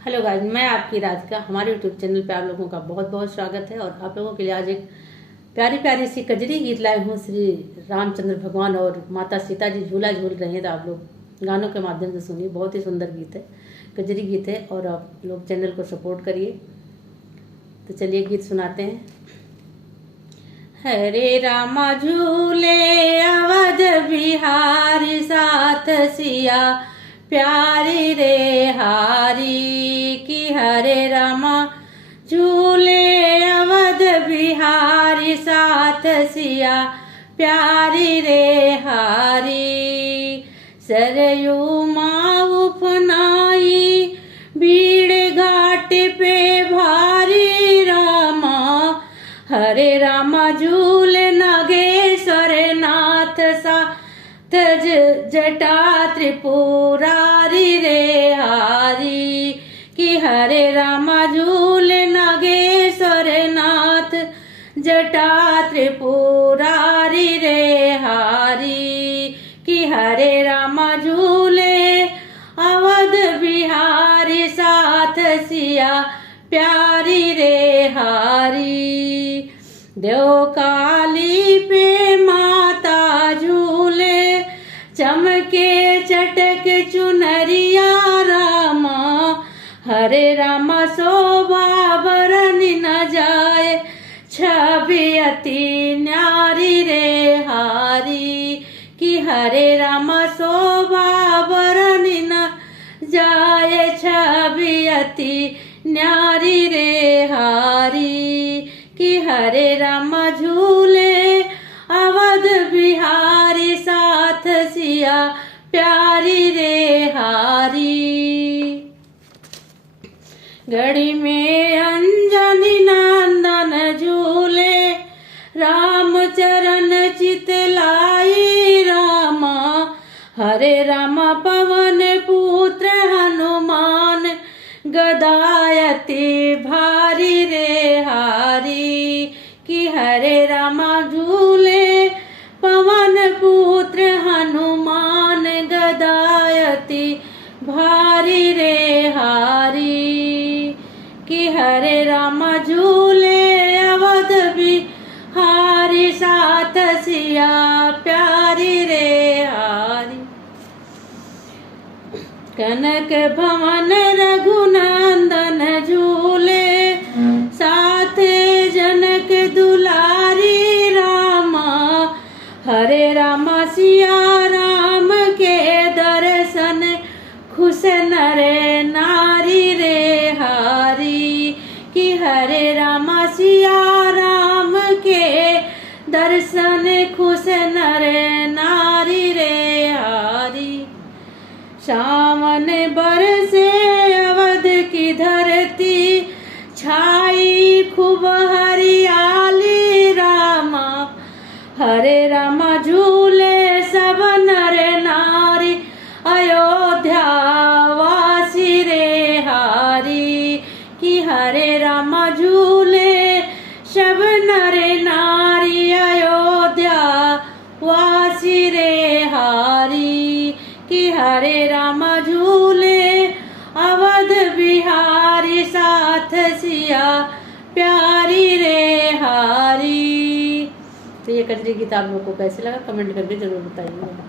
Hello guys, मैं आपकी राधिका। हमारे यूट्यूब चैनल पे आप लोगों का बहुत बहुत स्वागत है। और आप लोगों के लिए आज एक प्यारी प्यारी सी कजरी गीत लाई हूँ। श्री रामचंद्र भगवान और माता सीता जी झूला झूल रहे हैं, तो आप लोग गानों के माध्यम से सुनिए। बहुत ही सुंदर गीत है, कजरी गीत है, और आप लोग चैनल को सपोर्ट करिए। तो चलिए गीत सुनाते हैं। हरे रामा झूले अवध बिहारी, साथ सिया प्यारी रे हारी की। हरे रामा झूले अवध बिहारी, साथ सिया प्यारी रे हारी। सरयू माँ उपनाई भीड़ घाट पे भारी, रामा हरे रामा झूले नागेश्वर नाथ सा तज जटा त्रिपुरारी रे हारी की। हरे रामा झूले नागेश्वर नाथ जटा त्रिपुरारी रे हारी की। हरे रामा झूले अवध बिहारी, साथ सिया प्यारी रे हारी। देव काली पे माता झूले, चमके चटक चुनरिया, रामा हरे रामा शोभा बरनी न जाए, छवि अति न्यारी रे हारी की। हरे रामा शोभा बरनी न जाए, छवि अति न्यारी रे हारी की। हरे रामा झूले अवध बिहारी, साथ सिया प्यारी रे हारी। गढ़ी में अंजनी नंदन झूले, रामचरण चितलाई, रामा हरे रामा पवन पुत्र हनुमान, गदायति भारी रे हारी की। हरे रामा झूले पवन पुत्र हनुमान, गदायति भारी रे हारी की। हरे रामा झूले अवध बिहारी, साथ सिया प्यारी रे हारी। कनक भवन रघुनंदन झूले, साथ जनक दुलारी, रामा हरे रामा सिया राम के दर्शन, खुश नर नारी रे हारी की। हरे रामा सिया राम के दर्शन, खुश नर नारी रे हारी। सावन बरसे अवध की धरती, छाई खूब हरियाली, रामा हरे रामा झूले सब नर नारी, अयोध्या वासी रे हारी की। हरे रामा झूले सब नर नारी, अयोध्या वासी रे हारी की। हरे रामा झूले अवध बिहारी, साथ सिया प्यारी रे हारी। तो ये कजरी गीत आप लोगों को कैसे लगा, कमेंट करके जरूर बताइएगा।